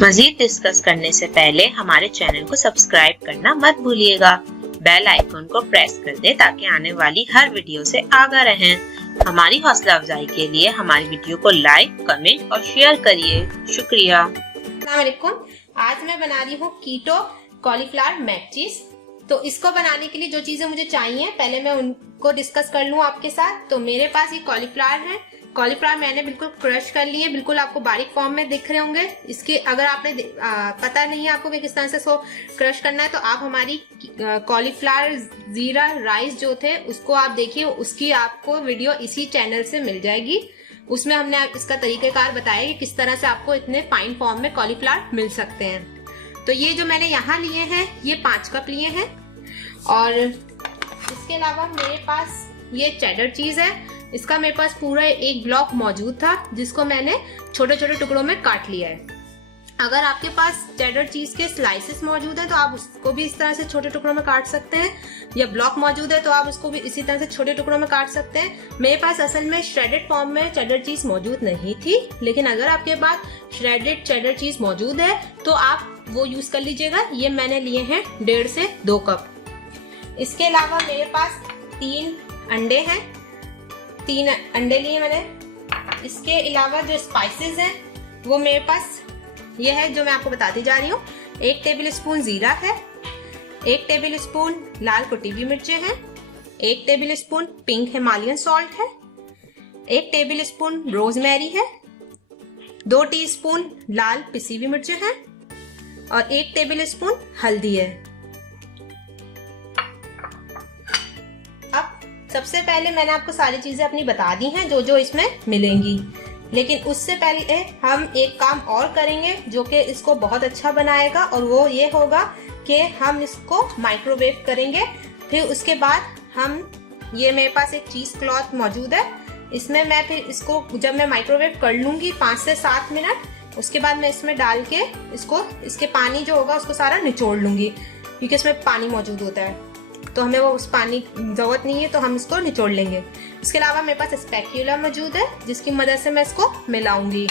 मजीद discuss करने से पहले हमारे चैनल को सब्सक्राइब करना मत भूलिएगा। बेल आइकन को प्रेस कर दे ताकि आने वाली हर वीडियो से आगाह रहें। हमारी हौसला अफजाई के लिए हमारी वीडियो को लाइक, कमेंट और शेयर करिए। शुक्रिया। अस्सलाम वालेकुम। आज मैं बना रही हूँ कीटो कॉलीफ्लावर मैक चीज। तो इसको बनाने के लिए जो चीजें मुझे चाहिए पहले मैं उनको डिस्कस कर लूँ आपके साथ। तो मेरे पास ये कॉलीफ्लावर है। कॉलीफ्लावर मैंने बिल्कुल क्रश कर लिए, बिल्कुल आपको बारीक फॉर्म में दिख रहे होंगे। इसके अगर आपने पता नहीं है आपको कि किस तरह से इसको क्रश करना है तो आप हमारी कॉलीफ्लावर जीरा राइस जो थे उसको आप देखिए, उसकी आपको वीडियो इसी चैनल से मिल जाएगी। उसमें हमने इसका तरीकेकार बताया कि किस तरह से आपको इतने फाइन फॉर्म में कॉलीफ्लावर मिल सकते हैं। तो ये जो मैंने यहाँ लिए हैं ये 5 कप लिए हैं। और इसके अलावा मेरे पास ये चेडर चीज है। इसका मेरे पास पूरा एक ब्लॉक मौजूद था जिसको मैंने छोटे छोटे टुकड़ों में काट लिया है। अगर आपके पास चेडर चीज के स्लाइसेस मौजूद है तो आप उसको भी इस तरह से छोटे टुकड़ों में काट सकते हैं, या ब्लॉक मौजूद है तो आप उसको भी इसी तरह से छोटे टुकड़ों में काट सकते हैं। मेरे पास असल में श्रेडेड फॉर्म में चेडर चीज मौजूद नहीं थी, लेकिन अगर आपके पास श्रेडेड चेडर चीज मौजूद है तो आप वो यूज कर लीजिएगा। ये मैंने लिए हैं 1.5 से 2 कप। इसके अलावा मेरे पास 3 अंडे हैं, 3 अंडे लिए मैंने। इसके अलावा जो स्पाइसेस हैं वो मेरे पास ये है जो मैं आपको बताती जा रही हूँ। 1 टेबल स्पून जीरा है, 1 टेबल स्पून लाल कुटी हुई मिर्चें हैं, 1 table spoon pink Himalayan salt है, 1 टेबल स्पून रोजमेरी है, 2 टीस्पून लाल पिसी हुई मिर्चें हैं और 1 टेबल स्पून हल्दी है। अब सबसे पहले मैंने आपको सारी चीजें अपनी बता दी हैं जो जो इसमें मिलेंगी, लेकिन उससे पहले हम एक काम और करेंगे जो कि इसको बहुत अच्छा बनाएगा, और वो ये होगा कि हम इसको माइक्रोवेव करेंगे। फिर उसके बाद ये मेरे पास एक चीज क्लॉथ मौजूद है, इसमें मैं फिर इसको जब मैं माइक्रोवेव कर लूंगी 5 से 7 मिनट, उसके बाद मैं इसमें डाल के इसके पानी जो होगा उसको सारा निचोड़ लूंगी, क्योंकि इसमें पानी मौजूद होता है तो हमें वो उस पानी जरूरत नहीं है, तो हम इसको निचोड़ लेंगे। इसके अलावा मेरे पास स्पैक्यूला मौजूद है जिसकी मदद से मैं इसको मिलाऊंगी।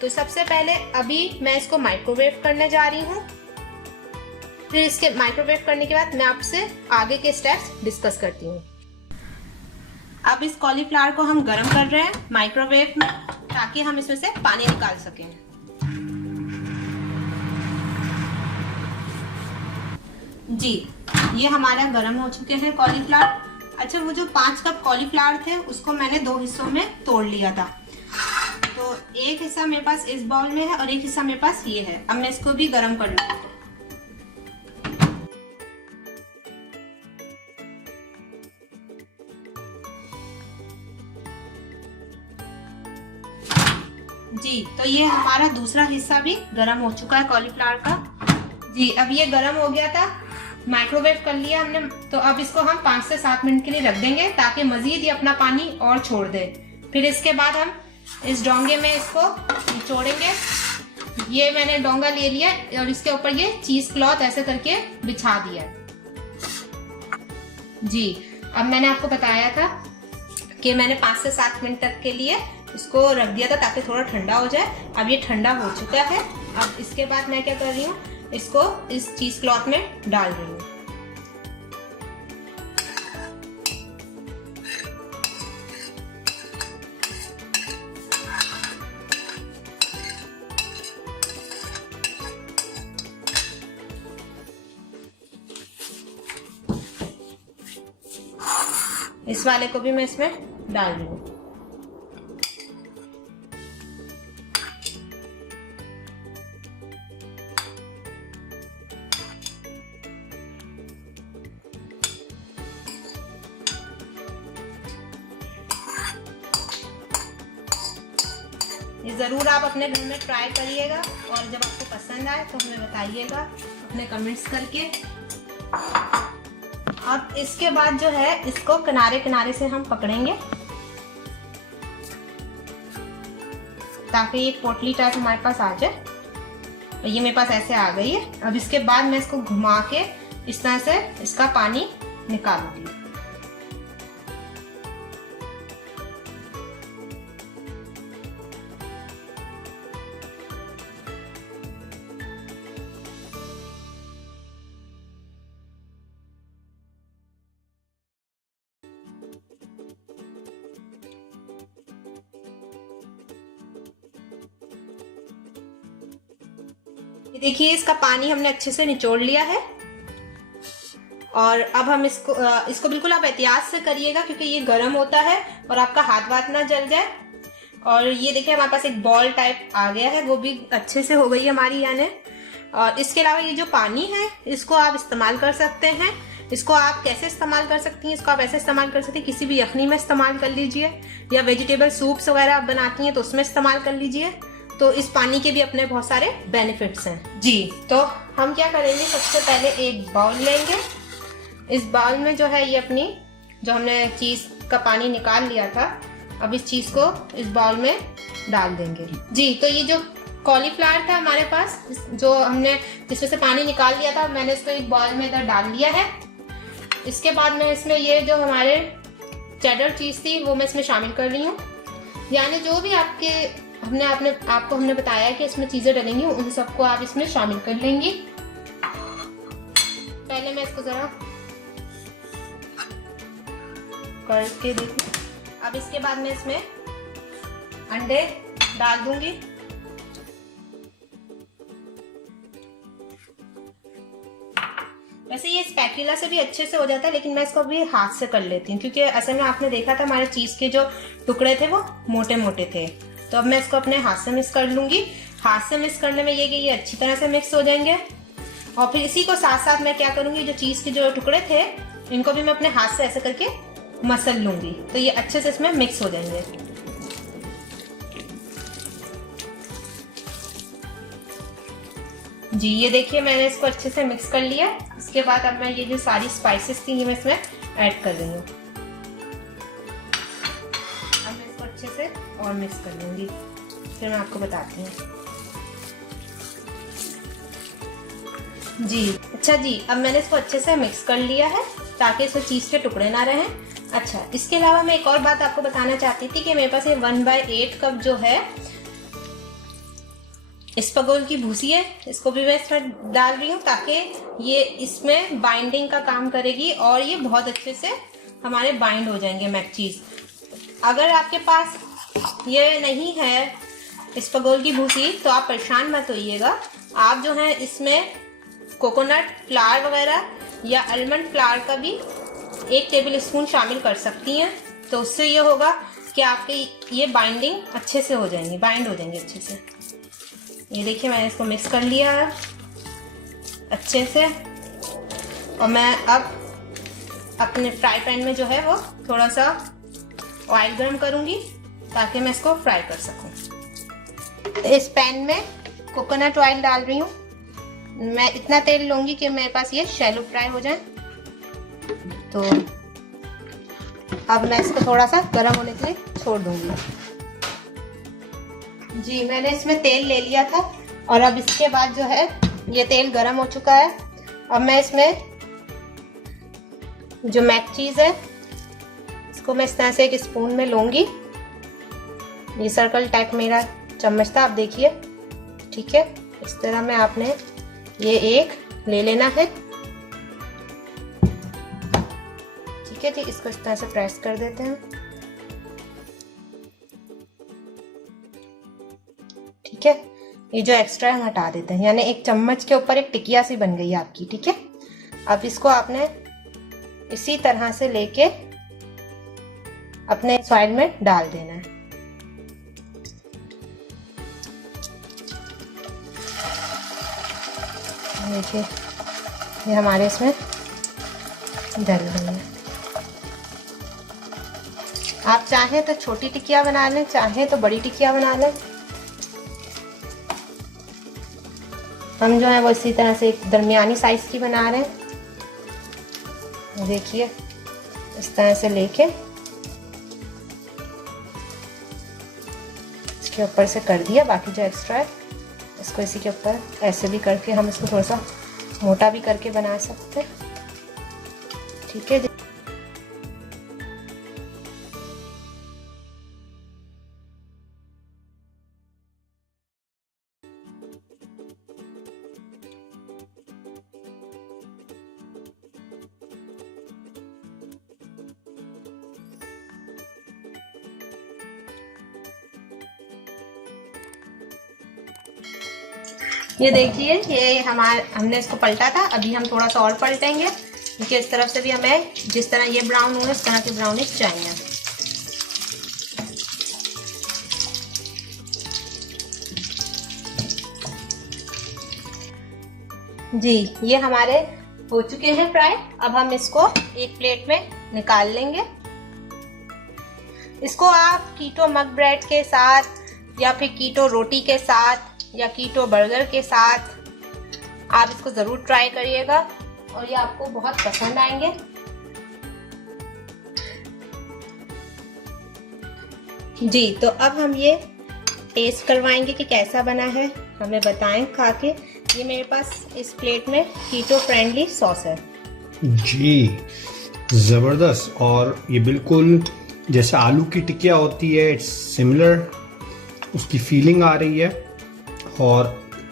तो सबसे पहले अभी मैं इसको माइक्रोवेव करने जा रही हूँ, फिर इसके माइक्रोवेव करने के बाद मैं आपसे आगे के स्टेप्स डिस्कस करती हूँ। अब इस कॉलीफ्लावर को हम गर्म कर रहे हैं माइक्रोवेव में ताकि हम इसमें से पानी निकाल सकें। जी, ये हमारा गर्म हो चुके हैं कॉलीफ्लावर। अच्छा, वो जो 5 कप कॉलीफ्लावर थे उसको मैंने 2 हिस्सों में तोड़ लिया था। तो एक हिस्सा मेरे पास इस बाउल में है और एक हिस्सा मेरे पास ये है। अब मैं इसको भी गर्म कर लूँ। जी, तो ये हमारा दूसरा हिस्सा भी गर्म हो चुका है कॉलीफ्लावर का। जी, अब ये गर्म हो गया था, माइक्रोवेव कर लिया हमने। तो अब इसको हम 5 से 7 मिनट के लिए रख देंगे ताकि मजीद ये अपना पानी और छोड़ दे। फिर इसके बाद हम इस डोंगे में इसको निचोड़ेंगे। ये मैंने डोंगा ले लिया और इसके ऊपर ये चीज क्लॉथ ऐसे करके बिछा दिया। जी, अब मैंने आपको बताया था कि मैंने 5 से 7 मिनट तक के लिए इसको रख दिया था ताकि थोड़ा ठंडा हो जाए। अब ये ठंडा हो चुका है। अब इसके बाद मैं क्या कर रही हूँ, इसको इस चीज क्लॉथ में डाल रही हूँ। इस वाले को भी मैं इसमें डाल रही हूँ। ये ज़रूर आप अपने घर में ट्राई करिएगा और जब आपको पसंद आए तो हमें बताइएगा अपने कमेंट्स करके। अब इसके बाद जो है इसको किनारे किनारे से हम पकड़ेंगे ताकि एक पोटली टाइप हमारे पास आ जाए। तो ये मेरे पास ऐसे आ गई है। अब इसके बाद मैं इसको घुमा के इस तरह से इसका पानी निकालूंगी। ये देखिए इसका पानी हमने अच्छे से निचोड़ लिया है। और अब हम इसको बिल्कुल आप एहतियात से करिएगा क्योंकि ये गर्म होता है और आपका हाथ वाथ ना जल जाए। और ये देखिए हमारे पास एक बॉल टाइप आ गया है, वो भी अच्छे से हो गई है हमारी यानी। और इसके अलावा ये जो पानी है इसको आप इस्तेमाल कर सकते हैं। इसको आप कैसे इस्तेमाल कर सकती हैं? इसको आप ऐसे इस्तेमाल कर सकती हैं, किसी भी यखनी में इस्तेमाल कर लीजिए, या वेजिटेबल सूप्स वगैरह आप बनाती हैं तो उसमें इस्तेमाल कर लीजिए। तो इस पानी के भी अपने बहुत सारे बेनिफिट्स हैं जी। तो हम क्या करेंगे, सबसे पहले एक बाउल लेंगे। इस बाउल में जो है ये अपनी जो हमने चीज का पानी निकाल लिया था, अब इस चीज को इस बाउल में डाल देंगे जी। तो ये जो कॉलीफ्लावर था हमारे पास, जो हमने जिसमें से पानी निकाल लिया था, मैंने इसको एक बाउल में इधर डाल लिया है। इसके बाद मैं इसमें ये जो हमारे चेडर चीज थी वो मैं इसमें शामिल कर रही हूँ। यानी जो भी आपको हमने बताया कि इसमें चीजें डलेंगी उन सबको आप इसमें शामिल कर लेंगी। पहले मैं इसको जरा करके देखूं। अब इसके बाद मैं इसमें अंडे डाल दूंगी। वैसे ये स्पैटुला से भी अच्छे से हो जाता है, लेकिन मैं इसको अभी हाथ से कर लेती हूँ क्योंकि असल में आपने देखा था हमारे चीज के जो टुकड़े थे वो मोटे मोटे थे। तो अब मैं इसको अपने हाथ से मिक्स कर लूंगी। हाथ से मिक्स करने में ये कि ये अच्छी तरह से मिक्स हो जाएंगे। और फिर इसी को साथ साथ मैं क्या करूंगी, जो चीज के जो टुकड़े थे इनको भी मैं अपने हाथ से ऐसे करके मसल लूंगी, तो ये अच्छे से इसमें मिक्स हो जाएंगे। जी ये देखिए मैंने इसको अच्छे से मिक्स कर लिया। इसके बाद अब मैं ये जो सारी स्पाइसेस थी ये मैं इसमें ऐड कर रही हूँ। अब मैं इसको अच्छे से और मिक्स कर लूंगी, फिर मैं आपको बताती हूँ जी। अच्छा जी, अब मैंने इसको अच्छे से मिक्स कर लिया है ताकि इसमें चीज के टुकड़े ना रहें। अच्छा, इसके अलावा मैं एक और बात आपको बताना चाहती थी कि मेरे पास ये 1/8 कप जो है इसबगोल की भूसी है, इसको भी मैं इसमें डाल रही हूँ ताकि ये इसमें बाइंडिंग का काम करेगी और ये बहुत अच्छे से हमारे बाइंड हो जाएंगे मैक चीज। अगर आपके पास ये नहीं है इसबगोल की भूसी तो आप परेशान मत होइएगा। आप जो है इसमें कोकोनट फ्लावर वगैरह या आलमंड फ्लावर का भी 1 टेबल स्पून शामिल कर सकती हैं। तो उससे ये होगा कि आपके ये बाइंडिंग अच्छे से हो जाएंगे, बाइंड हो जाएंगे अच्छे से। ये देखिए मैंने इसको मिक्स कर लिया है अच्छे से। और मैं अब अपने फ्राई पैन में जो है वो थोड़ा सा ऑयल गर्म करूंगी ताकि मैं इसको फ्राई कर सकूं। इस पैन में कोकोनट ऑयल डाल रही हूँ। मैं इतना तेल लूंगी कि मेरे पास ये शैलो फ्राई हो जाए। तो अब मैं इसको थोड़ा सा गर्म होने के लिए छोड़ दूंगी जी। मैंने इसमें तेल ले लिया था और अब इसके बाद जो है ये तेल गर्म हो चुका है। अब मैं इसमें जो मैक चीज है इसको मैं इस तरह से एक स्पून में लूंगी। ये सर्कल टाइप मेरा चम्मच था, आप देखिए, ठीक है। इस तरह में आपने ये एक ले लेना है, ठीक है जी। इसको इस तरह से प्रेस कर देते हैं, ठीक है। ये जो एक्स्ट्रा हम हटा देते हैं, यानी एक चम्मच के ऊपर एक टिकिया सी बन गई है आपकी, ठीक है। अब इसको आपने इसी तरह से लेके अपने सॉइल में डाल देना है। देखिए ये हमारे इसमें डल गई है। आप चाहें तो छोटी टिकिया बना लें, चाहें तो बड़ी टिकिया बना लें। हम जो है वो इसी तरह से एक दरमियानी साइज की बना रहे हैं। देखिए इस तरह से लेके इसके ऊपर से कर दिया। बाकी जो एक्स्ट्रा है इसको इसी के ऊपर ऐसे भी करके हम इसको थोड़ा सा मोटा भी करके बना सकते हैं, ठीक है। ये देखिए, ये हमने इसको पलटा था, अभी हम थोड़ा सा और पलटेंगे क्योंकि इस तरफ से भी हमें जिस तरह ये ब्राउन हुए इस तरह की ब्राउनिश चाहिए। जी, ये हमारे हो चुके हैं फ्राई। अब हम इसको एक प्लेट में निकाल लेंगे। इसको आप कीटो मक ब्रेड के साथ या फिर कीटो रोटी के साथ या कीटो बर्गर के साथ आप इसको ज़रूर ट्राई करिएगा और ये आपको बहुत पसंद आएंगे। जी, तो अब हम ये टेस्ट करवाएंगे कि कैसा बना है, हमें बताएं खा के। ये मेरे पास इस प्लेट में कीटो फ्रेंडली सॉस है। जी ज़बरदस्त, और ये बिल्कुल जैसे आलू की टिकिया होती है, इट्स सिमिलर, उसकी फीलिंग आ रही है। और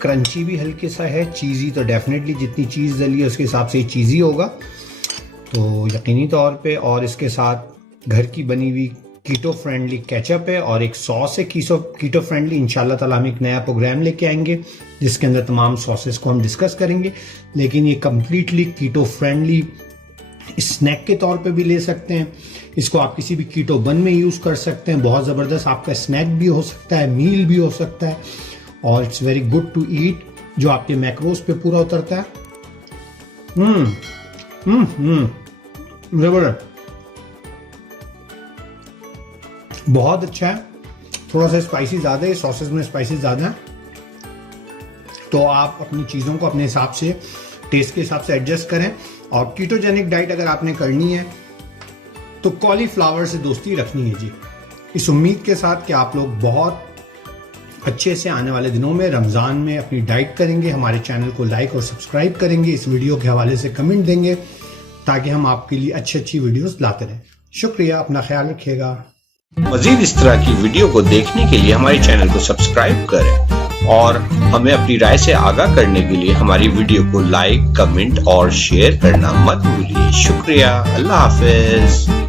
क्रंची भी हल्के सा है, चीज़ी तो डेफिनेटली जितनी चीज़ डली है उसके हिसाब से ही चीज़ी होगा, तो यकीनी तौर पे। और इसके साथ घर की बनी हुई कीटो फ्रेंडली केचप है और एक सॉस है कीटो फ्रेंडली। इंशाल्लाह ताला हम एक नया प्रोग्राम लेके आएंगे जिसके अंदर तमाम सॉसेस को हम डिस्कस करेंगे, लेकिन ये कम्प्लीटली कीटो फ्रेंडली स्नैक के तौर पे भी ले सकते हैं। इसको आप किसी भी कीटो बन में यूज़ कर सकते हैं। बहुत ज़बरदस्त आपका स्नैक भी हो सकता है, मील भी हो सकता है, और it's very good to eat, जो आपके मैक्रोस पे पूरा उतरता है। ज़बरदस्त, बहुत अच्छा है। थोड़ा सा स्पाइसी ज़्यादा है, सॉसेस में स्पाइसी ज़्यादा है, तो आप अपनी चीज़ों को अपने हिसाब से, टेस्ट के हिसाब से एडजस्ट करें। और कीटोजेनिक डाइट अगर आपने करनी है तो कॉलीफ्लावर से दोस्ती रखनी है जी, इस उम्मीद के साथ कि आप लोग बहुत अच्छे से आने वाले दिनों में रमज़ान में अपनी डाइट करेंगे, हमारे चैनल को लाइक और सब्सक्राइब करेंगे, इस वीडियो के हवाले से कमेंट देंगे ताकि हम आपके लिए अच्छी वीडियोस लाते रहें। शुक्रिया, अपना ख्याल रखिएगा। मजीद इस तरह की वीडियो को देखने के लिए हमारे चैनल को सब्सक्राइब करें और हमें अपनी राय से आगाह करने के लिए हमारी वीडियो को लाइक, कमेंट और शेयर करना मत भूलिए। शुक्रिया, अल्लाह हाफिज।